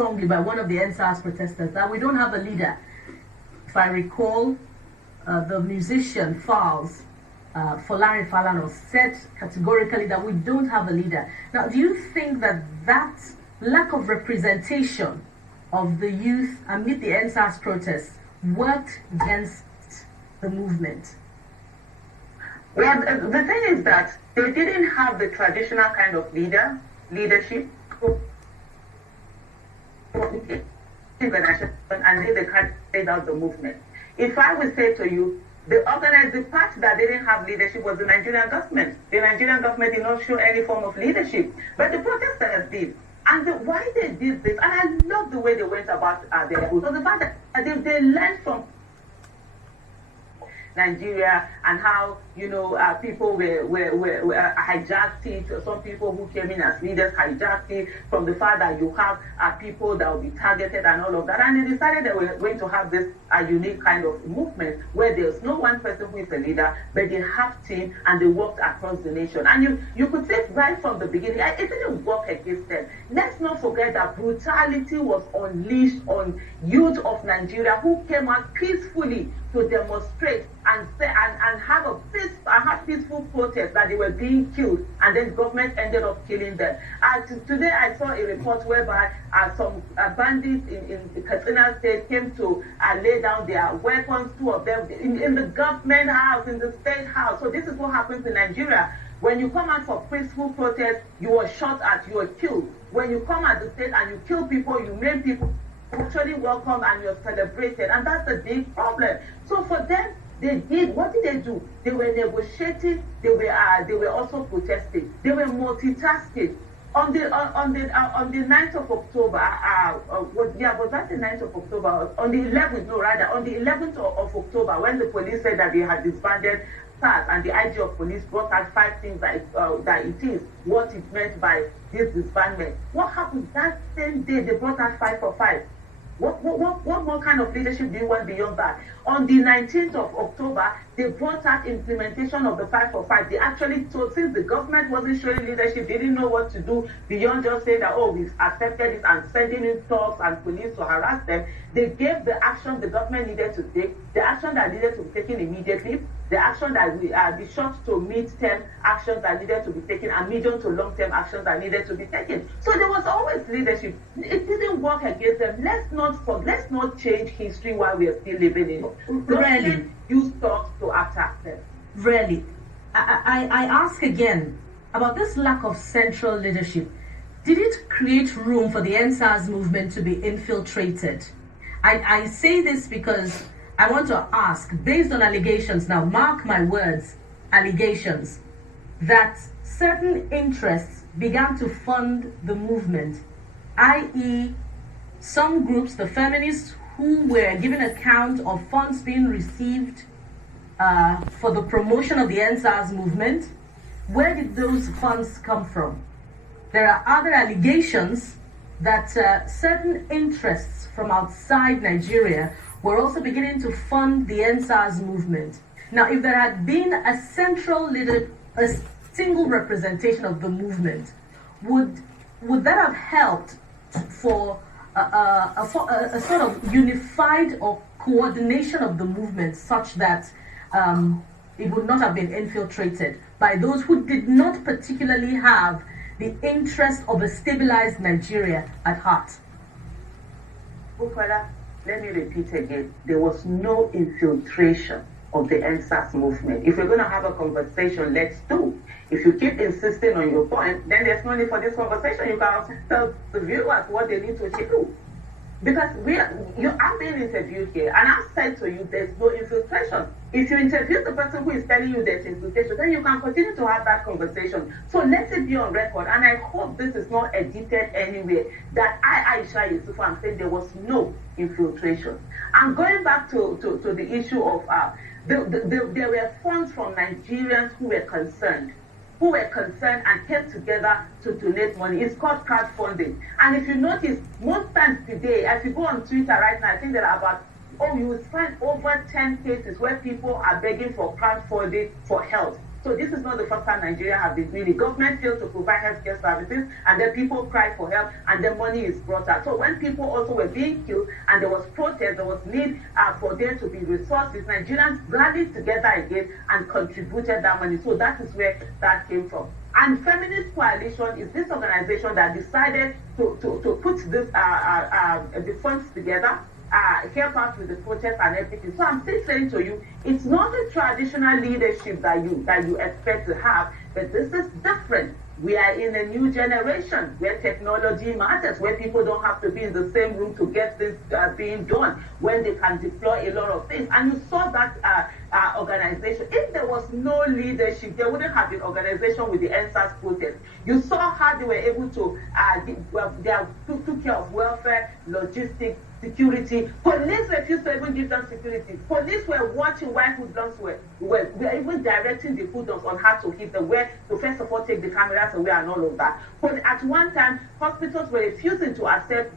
strongly by one of the NSAS protesters that we don't have a leader. If I recall, the musician Falz, Larry Falano, said categorically that we don't have a leader. Now, do you think that that lack of representation of the youth amid the NSAS protests worked against the movement? Well, the thing is that they didn't have the traditional kind of leadership, and they carried out the movement. If I would say to you, the part that didn't have leadership was the Nigerian government. The Nigerian government did not show any form of leadership, but the protesters did. And why they did this, and I love the way they went about their goals, was the fact that they learned from Nigeria and how people were hijacked it. Some people who came in as leaders hijacked it, from the fact that you have people that will be targeted and all of that. And they decided they were going to have this unique kind of movement where there's no one person who is a leader, but they have team and they worked across the nation. And you could say right from the beginning, it didn't work against them. Let's not forget that brutality was unleashed on youth of Nigeria who came out peacefully to demonstrate and have peaceful protest that they were being killed, and then government ended up killing them. Today I saw a report whereby some bandits in Katsina State came to lay down their weapons, two of them, in the government house, in the state house. So this is what happens in Nigeria. When you come out for peaceful protest, you are shot at, you are killed. When you come at the state and you kill people, you maim people, actually welcome and you're celebrated, and that's the big problem. So for them, what did they do? They were negotiating, they were also protesting, they were multitasking. On the 9th of October, was that the 9th of October? On the 11th, no, rather, on the 11th of October, when the police said that they had disbanded SARS, and the IG of police brought out 5 things that it is, what it meant by this disbandment. What happened that same day? They brought out 5 for 5. What more kind of leadership do you want beyond that? On the 19th of October, they brought out implementation of the 5 for 5. They actually told, since the government wasn't showing leadership, they didn't know what to do beyond just saying that, oh, we've accepted it and sending in thugs and police to harass them. They gave the action the government needed to take, the action that needed to be taken immediately, the action that the short to mid-term actions that needed to be taken, and medium to long-term actions that needed to be taken. So there was always leadership. It didn't work against them. Let's not change history while we are still living in it. Really? Use thoughts to attack them. Really? I ask again about this lack of central leadership. Did it create room for the NSAS movement to be infiltrated? I say this because I want to ask, based on allegations, now mark my words, allegations, that certain interests began to fund the movement, i.e., some groups, the feminists, who were given account of funds being received for the promotion of the NSAS movement. Where did those funds come from? There are other allegations that certain interests from outside Nigeria were also beginning to fund the NSAS movement. Now, if there had been a central leader, a single representation of the movement, would that have helped for a sort of unified or coordination of the movement, such that it would not have been infiltrated by those who did not particularly have the interest of a stabilized Nigeria at heart? Bukola, let me repeat again. There was no infiltration of the NSAS movement. If we're going to have a conversation, let's do. If you keep insisting on your point, then there's no need for this conversation. You can tell the viewers what they need to do. Because I'm being interviewed here, and I've said to you there's no infiltration. If you interview the person who is telling you there's infiltration, then you can continue to have that conversation. So let it be on record, and I hope this is not edited anywhere, that Aisha Yesufu, I'm saying there was no infiltration. And going back to the issue of, there were funds from Nigerians who were concerned and came together to donate money. It's called crowdfunding. And if you notice, most times today, if you go on Twitter right now, I think there are about, you will find over 10 cases where people are begging for crowdfunding for health. So this is not the first time Nigeria have been doing it. Government failed to provide healthcare services, and then people cry for help, and then money is brought out. So when people also were being killed, and there was protest, there was need for there to be resources, Nigerians rallied together again and contributed that money. So that is where that came from. And Feminist Coalition is this organization that decided to put this the funds together, help out with the protest and everything. So I'm still saying to you, it's not the traditional leadership that you expect to have, but this is different. We are in a new generation where technology matters, where people don't have to be in the same room to get things being done, when they can deploy a lot of things. And you saw that organization. If there was no leadership, there wouldn't have been organization with the NSAS protest. You saw how they were able to, they took care of welfare, logistics, security. Police refused to even give them security. Police were watching while hoodlums were even directing the hoodlums on how to hit them, where to first of all take the cameras away and all of that. But at one time, hospitals were refusing to accept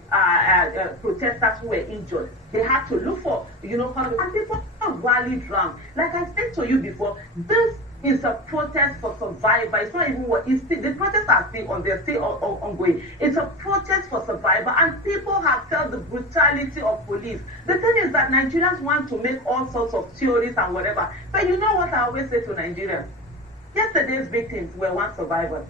protesters who were injured. They had to look for, and people rallied round. Like I said to you before, this is a protest for survival. It's not even what it's still, the protests are still on, they're still ongoing. It's a protest for survival, and people have felt the brutality of police. The thing is that Nigerians want to make all sorts of theories and whatever. But you know what I always say to Nigerians? Yesterday's victims were once survivors.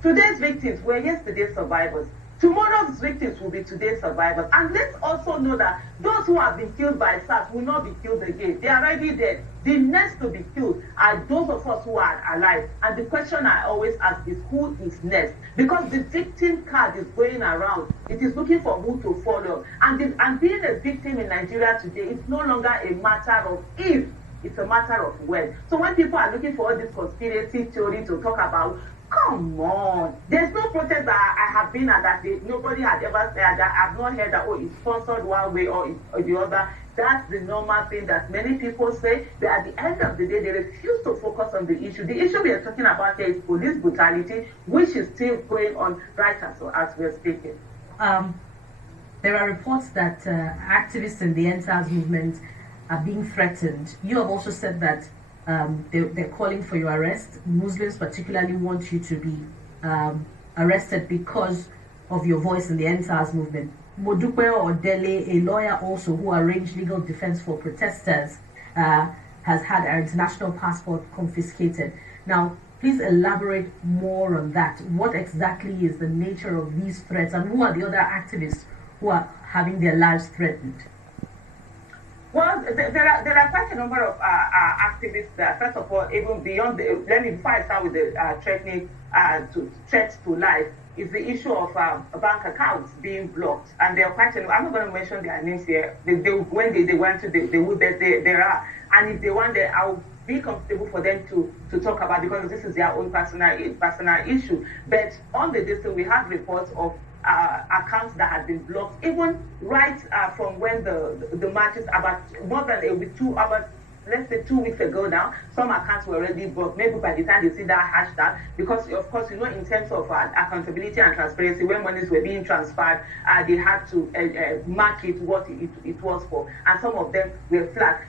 Today's victims were yesterday's survivors. Tomorrow's victims will be today's survivors. And let's also know that those who have been killed by SARS will not be killed again. They are already dead. The next to be killed are those of us who are alive. And the question I always ask is, who is next? Because the victim card is going around. It is looking for who to follow. And being a victim in Nigeria today, it's no longer a matter of if, it's a matter of when. So when people are looking for all this conspiracy theory to talk about, come on. There's no protest that I have been at that nobody had ever said that. I've not heard that, it's sponsored one way or the other. That's the normal thing that many people say. But at the end of the day, they refuse to focus on the issue. The issue we are talking about here is police brutality, which is still going on right as we're speaking. There are reports that activists in the NSAS movement are being threatened. You have also said that they're calling for your arrest. Muslims particularly want you to be arrested because of your voice in the NSAS movement. Modupe Odele, a lawyer also who arranged legal defense for protesters, has had her international passport confiscated. Now, please elaborate more on that. What exactly is the nature of these threats, and who are the other activists who are having their lives threatened? Well, there are quite a number of activists that, first of all, even beyond before I start with the threats to life, is the issue of bank accounts being blocked. And there are quite I'm not going to mention their names here. When they want to, they would, there are. And if they want, I'll be comfortable for them to talk about, because this is their own personal issue. But on the distance, we have reports of accounts that had been blocked, even right from when the marches, about more than 2 hours, let's say 2 weeks ago now, some accounts were already blocked. Maybe by the time they see that hashtag, because of course, in terms of accountability and transparency, when monies were being transferred, they had to mark it what it was for, and some of them were flagged.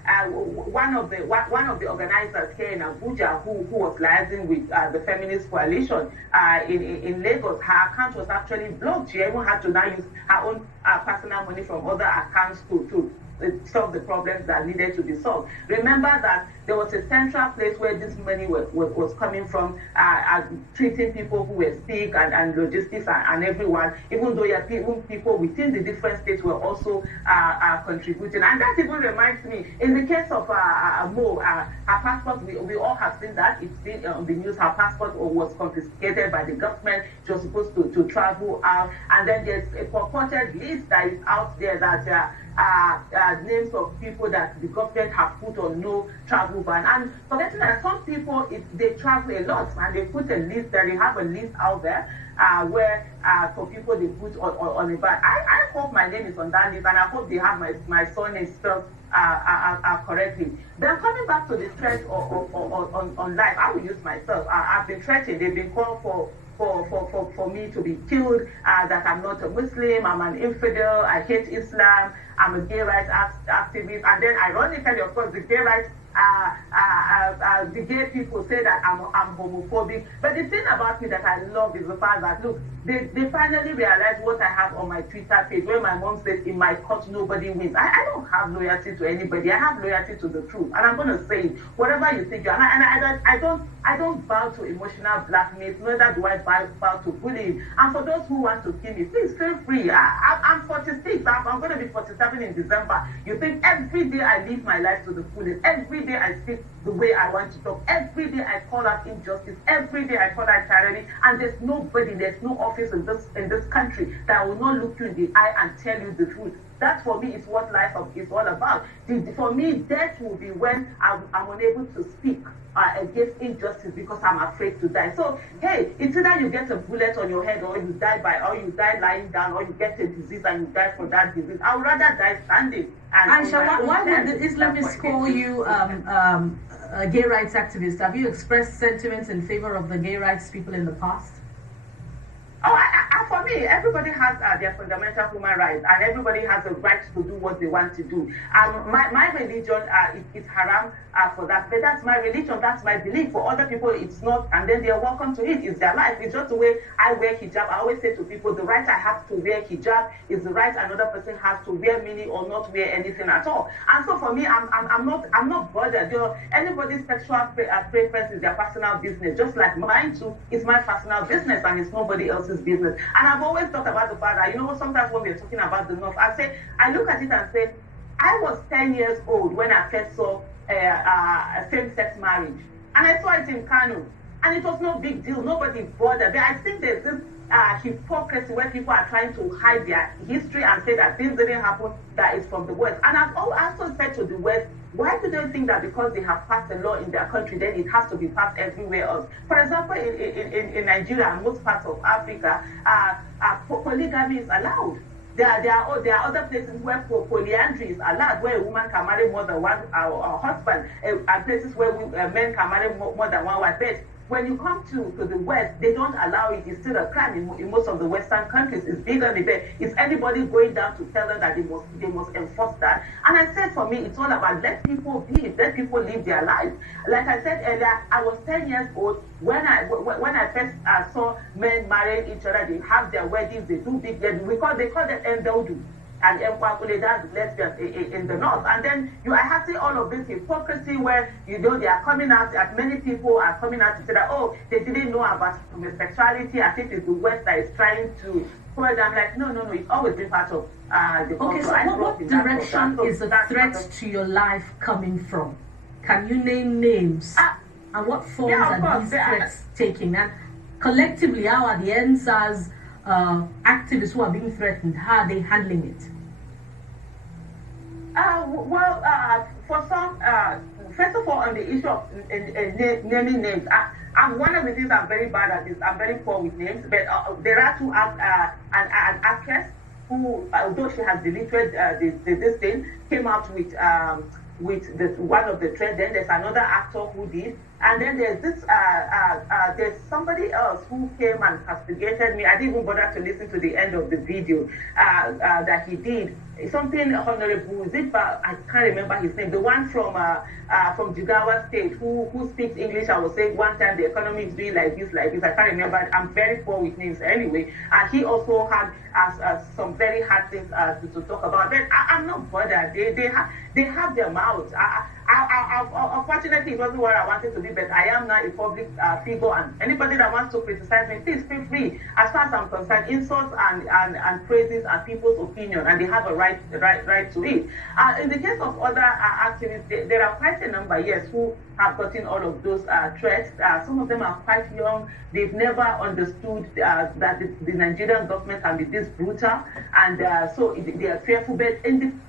One of the organizers here in Abuja, who was liaising with the Feminist Coalition in Lagos, her account was actually blocked. She even had to now use her own personal money from other accounts to solve the problems that needed to be solved. Remember that there was a central place where this money was coming from, treating people who were sick and logistics and everyone, even though even people within the different states were also contributing. And that even reminds me, in the case of Mo, her passport, we all have seen that. It's been on the news. Her passport was confiscated by the government. She was supposed to travel out. And then there's a purported list that is out there that names of people that the government have put on no travel ban. And forgetting that some people, they travel a lot, and they put a list there. They have a list out there where for people they put on a ban. I hope my name is on that list, and I hope they have my surname spelled correctly. Then coming back to the threat on life, I will use myself. I've been threatened. They've been called for me to be killed, that I'm not a Muslim, I'm an infidel, I hate Islam, I'm a gay rights activist. And then ironically, of course, the gay rights the gay people say that I'm homophobic. But the thing about me that I love is the fact that, look, they finally realized what I have on my Twitter page, where my mom says, in my court, nobody wins. I don't have loyalty to anybody. I have loyalty to the truth. And I'm going to say it. Whatever you think, and I don't bow to emotional blackmail, neither do I bow to bullying. And for those who want to kill me, please feel free. I'm 46. I'm going to be 47 in December. You think every day I live my life to the fullest. Every day I speak the way I want to talk. Every day I call out injustice. Every day I call out tyranny. And there's no office in this country that will not look you in the eye and tell you the truth. That for me is what life is all about. For me, death will be when I'm unable to speak against injustice because I'm afraid to die. So, hey, it's either you get a bullet on your head, or you die lying down, or you get a disease and you die from that disease. I would rather die standing. Aisha, why would the Islamists call you a gay rights activist? Have you expressed sentiments in favor of the gay rights people in the past? Oh, for me, everybody has their fundamental human rights, and everybody has a right to do what they want to do. My religion is haram for that, but that's my religion, that's my belief. For other people, it's not, and then they're welcome to it. It's their life. It's just the way I wear hijab. I always say to people, the right I have to wear hijab is the right another person has to wear mini or not wear anything at all. And so for me, I'm not bothered. Anybody's sexual preference is their personal business, just like mine too. It's my personal business, and it's nobody else's business. And I've always thought about the fact that, sometimes when we're talking about the North, I look at it and say, I was 10 years old when I first saw a same-sex marriage. And I saw it in Kano. And it was no big deal. Nobody bothered. But I think there's this hypocrisy where people are trying to hide their history and say that things didn't happen, that is from the West. And I've also said to the West, why do they think that because they have passed a law in their country, then it has to be passed everywhere else? For example, in Nigeria and most parts of Africa, polygamy is allowed. There are other places where polyandry is allowed, where a woman can marry more than one husband, and places where men can marry more than one wife. But when you come to the West, they don't allow it. It's still a crime in most of the Western countries. It's bigger than that. Is anybody going down to tell them that they must enforce that? And I said, for me, it's all about let people be, let people live their lives. Like I said earlier, I was 10 years old when I first saw men marrying each other. They have their weddings, they do big weddings. They call them Endowdu. And that's lesbians in the North. And then I have seen all of this hypocrisy where, they are coming out, as many people are coming out to say that, they didn't know about homosexuality, as if it's the West that is trying to pull them. Like, no, it's always been part of the culture. Okay, so what direction is the threat to your life coming from? Can you name names? And what forms are these threats taking? And collectively, how are the NSAS activists who are being threatened, how are they handling it? For some, first of all, on the issue of naming names, one of the things I'm very bad at is I'm very poor with names, but there are two an actress who, although she has deleted this thing, came out with one of the threads. Then there's another actor who did. And then there's there's somebody else who came and castigated me. I didn't even bother to listen to the end of the video that he did. Something Honorable Zipa, I can't remember his name. The one from Jigawa State who speaks English. I was saying one time the economy is doing like this. I can't remember. I'm very poor with names anyway. He also had some very hard things to talk about. But I'm not bothered. They have their mouths. Unfortunately, it wasn't what I wanted to be, but I am now a public figure, and anybody that wants to criticize me, please feel free. As far as I'm concerned, insults and praises are people's opinion, and they have a right to it. In the case of other activists, there are quite a number, yes, who have gotten all of those threats. Some of them are quite young. They've never understood that the Nigerian government can be this brutal, and so they are fearful. But in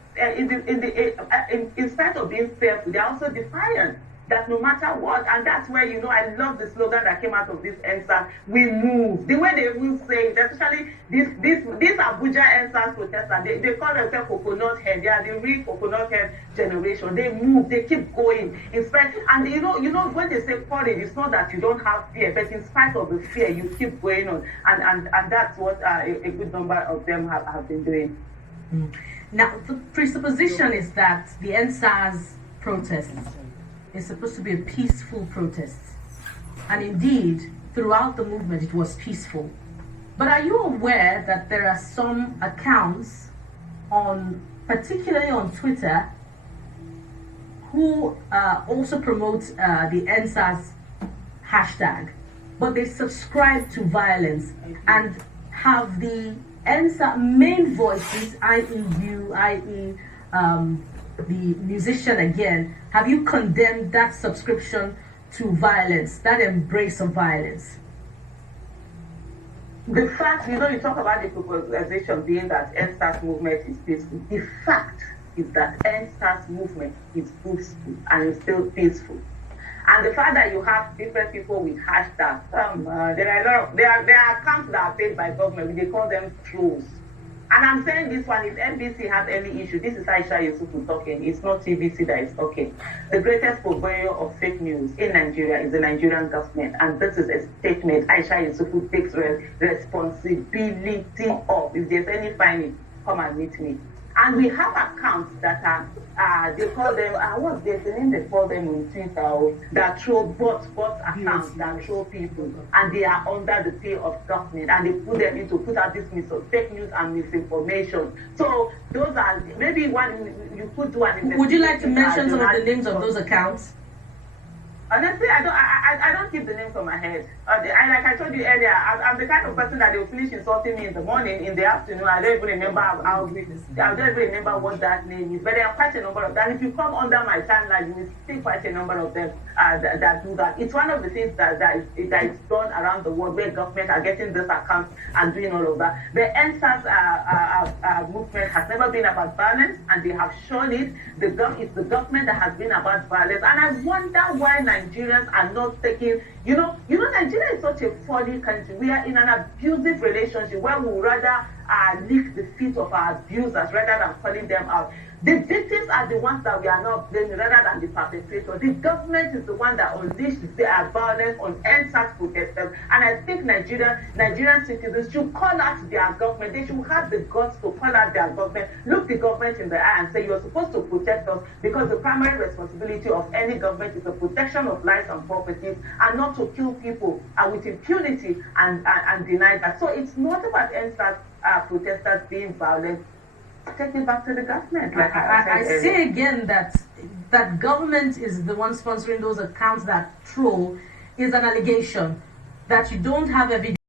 spite of being fearful, they're also defiant. that no matter what, and that's where, you know, I love the slogan that came out of this NSAS, we move. The way they will say it, especially this Abuja NSAS protesters, they call themselves coconut head. They are the real coconut head generation. They move, they keep going. In spite, and you know, when they say courage, it's not that you don't have fear, but in spite of the fear, you keep going on. And that's what a good number of them have been doing. Now, the presupposition is that the NSAS protests is supposed to be a peaceful protest. And indeed, throughout the movement, it was peaceful. But are you aware that there are some accounts particularly on Twitter, who also promote the NSAS hashtag, but they subscribe to violence and have the NSAS main voices, i.e. you, i.e. the musician again, have you condemned that subscription to violence, that embrace of violence? The fact, you know, you talk about the proposition being that NSAS movement is peaceful. The fact is that NSAS movement is peaceful and is still peaceful. And the fact that you have different people with hashtags, there are accounts that are paid by government, they call them trolls. And I'm saying this one, if NBC has any issue, this is Aisha Yesufu talking, it's not TVC that is talking. The greatest purveyor of fake news in Nigeria is the Nigerian government. And this is a statement Aisha Yesufu takes responsibility of. If there's any finding, come and meet me. And we have accounts that are, they call them, what's the name they call them on Twitter, that troll bot accounts that troll people, and they are under the pay of government, and they put them into put out this fake news and misinformation. So those are, maybe one, you could do an investigation. Would you like to mention some of the names of those accounts? Honestly, I don't keep the names on my head. Like I told you earlier, I'm the kind of person that they'll finish insulting me in the morning, in the afternoon. I don't even remember I don't even remember what that name is. But there are quite a number of them. If you come under my timeline, you will see quite a number of them that do that. It's one of the things that is done around the world where government are getting this account and doing all of that. The NSAS movement has never been about violence, and they have shown it. It's the government that has been about violence, and I wonder why Nigerians are not taking, you know, Nigeria is such a funny country. We are in an abusive relationship where we would rather lick the feet of our abusers rather than calling them out. The victims are the ones that we are not blaming rather than the perpetrator. The government is the one that unleashed their violence on NSAS protesters. And I think Nigerian citizens should call out their government. They should have the guts to call out their government, look the government in the eye and say, you are supposed to protect us, because the primary responsibility of any government is the protection of lives and properties, and not to kill people with impunity and deny that. So it's not about NSAS protesters being violent. Take it back to the government. Like I say again that government is the one sponsoring those accounts that troll is an allegation that you don't have evidence.